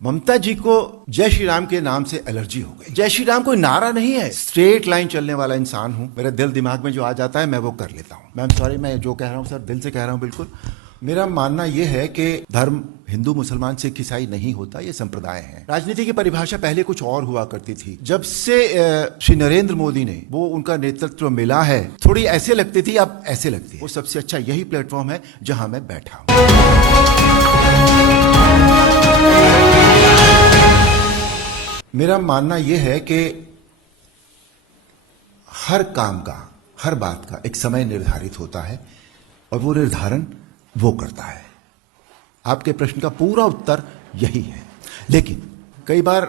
ममता जी को जय श्री राम के नाम से एलर्जी हो गई। जय श्री राम कोई नारा नहीं है, स्ट्रेट लाइन चलने वाला इंसान हूं। मेरे दिल दिमाग में जो आ जाता है मैं वो कर लेता हूं। मैम सॉरी, मैं जो कह रहा हूं सर दिल से कह रहा हूं बिल्कुल। मेरा मानना यह है कि धर्म हिंदू मुसलमान सिख ईसाई नहीं होता, ये संप्रदाय है। राजनीति की परिभाषा पहले कुछ और हुआ करती थी। जब से श्री नरेंद्र मोदी ने वो उनका नेतृत्व मिला है, थोड़ी ऐसे लगती थी, अब ऐसे लगती है। वो सबसे अच्छा यही प्लेटफॉर्म है जहां मैं बैठा हूं। मेरा मानना यह है कि हर काम का, हर बात का एक समय निर्धारित होता है और वो निर्धारण वो करता है। आपके प्रश्न का पूरा उत्तर यही है। लेकिन कई बार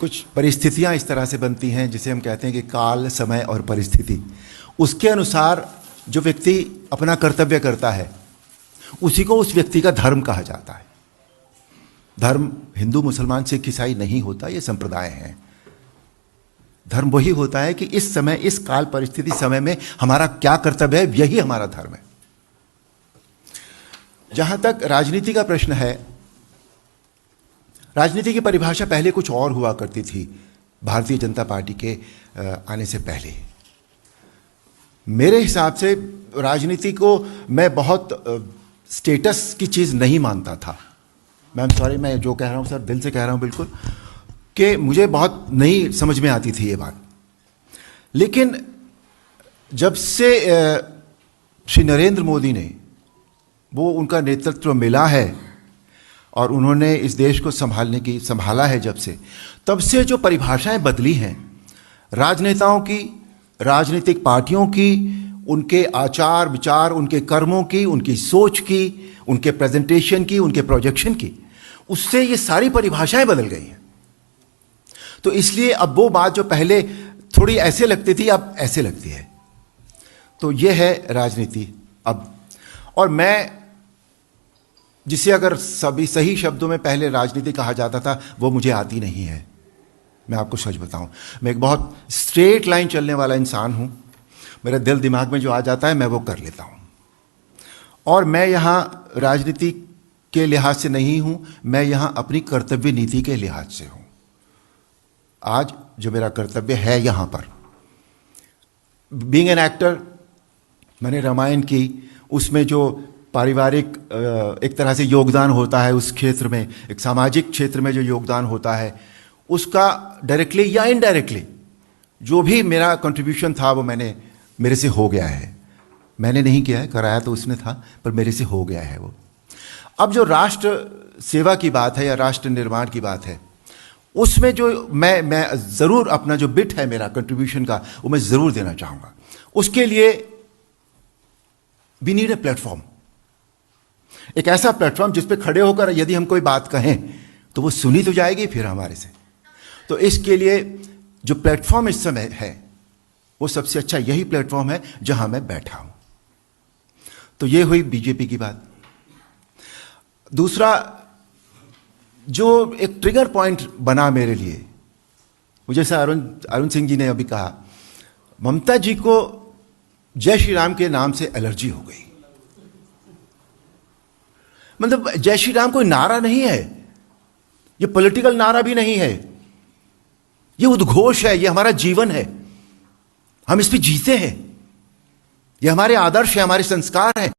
कुछ परिस्थितियां इस तरह से बनती हैं जिसे हम कहते हैं कि काल, समय और परिस्थिति, उसके अनुसार जो व्यक्ति अपना कर्तव्य करता है उसी को उस व्यक्ति का धर्म कहा जाता है। धर्म हिंदू मुसलमान सिख ईसाई नहीं होता, ये संप्रदाय है। धर्म वही होता है कि इस समय, इस काल परिस्थिति समय में हमारा क्या कर्तव्य है, यही हमारा धर्म है। जहां तक राजनीति का प्रश्न है, राजनीति की परिभाषा पहले कुछ और हुआ करती थी भारतीय जनता पार्टी के आने से पहले। मेरे हिसाब से राजनीति को मैं बहुत स्टेटस की चीज नहीं मानता था। मैम सॉरी, मैं जो कह रहा हूं सर दिल से कह रहा हूं बिल्कुल, कि मुझे बहुत नहीं समझ में आती थी ये बात। लेकिन जब से श्री नरेंद्र मोदी ने वो उनका नेतृत्व मिला है और उन्होंने इस देश को संभाला है, जब से, तब से जो परिभाषाएं बदली हैं राजनेताओं की, राजनीतिक पार्टियों की, उनके आचार विचार, उनके कर्मों की, उनकी सोच की, उनके प्रेजेंटेशन की, उनके प्रोजेक्शन की, उससे ये सारी परिभाषाएं बदल गई हैं। तो इसलिए अब वो बात जो पहले थोड़ी ऐसे लगती थी, अब ऐसे लगती है। तो ये है राजनीति अब। और मैं, जिसे अगर सभी सही शब्दों में पहले राजनीति कहा जाता था, वो मुझे आती नहीं है। मैं आपको सच बताऊं, मैं एक बहुत स्ट्रेट लाइन चलने वाला इंसान हूं। मेरे दिल दिमाग में जो आ जाता है मैं वो कर लेता हूं। और मैं यहां राजनीति के लिहाज से नहीं हूं, मैं यहां अपनी कर्तव्य नीति के लिहाज से हूं। आज जो मेरा कर्तव्य है यहां पर, बीइंग एन एक्टर, मैंने रामायण की, उसमें जो पारिवारिक एक तरह से योगदान होता है उस क्षेत्र में, एक सामाजिक क्षेत्र में जो योगदान होता है, उसका डायरेक्टली या इनडायरेक्टली जो भी मेरा कंट्रीब्यूशन था वो मेरे से हो गया है। मैंने नहीं किया है, कराया तो उसने था, पर मेरे से हो गया है वो। अब जो राष्ट्र सेवा की बात है या राष्ट्र निर्माण की बात है, उसमें जो मैं जरूर अपना जो बिट है मेरा कंट्रीब्यूशन का, वो मैं जरूर देना चाहूंगा। उसके लिए वी नीड ए प्लेटफॉर्म, एक ऐसा प्लेटफॉर्म जिस पे खड़े होकर यदि हम कोई बात कहें तो वो सुनी तो जाएगी फिर हमारे से। तो इसके लिए जो प्लेटफॉर्म इस समय है वो सबसे अच्छा यही प्लेटफॉर्म है जहां मैं बैठा हूं। तो ये हुई बीजेपी की बात। दूसरा जो एक ट्रिगर पॉइंट बना मेरे लिए, वो जैसा अरुण सिंह जी ने अभी कहा, ममता जी को जय श्री राम के नाम से एलर्जी हो गई। मतलब जय श्री राम कोई नारा नहीं है, ये पॉलिटिकल नारा भी नहीं है, ये उद्घोष है, ये हमारा जीवन है, हम इस पे जीते हैं, ये हमारे आदर्श है, हमारे संस्कार हैं।